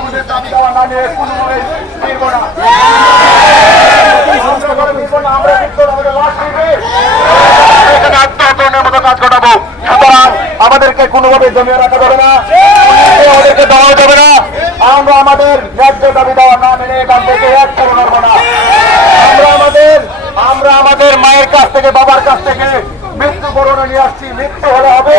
আমাদের দাবি দেওয়া না নিয়ে কোনোভাবে ফিরবো না। আমরা কিন্তু আমাদের লাশ এখানে আত্মহত্যনের মতো কাজ ঘটাবো। সুতরাং আমাদেরকে কোনোভাবে জমিয়ে রাখা যাবে না, আমাদেরকে দেওয়া যাবে না। আমরা আমাদের ন্যায্য দাবি দেওয়া না মেনে এখান থেকে এক পূরণ হবো না। আমরা আমাদের মায়ের কাছ থেকে বাবার কাছ থেকে মৃত্যুবরণে নিয়ে আসছি, মৃত্যু হলে হবে।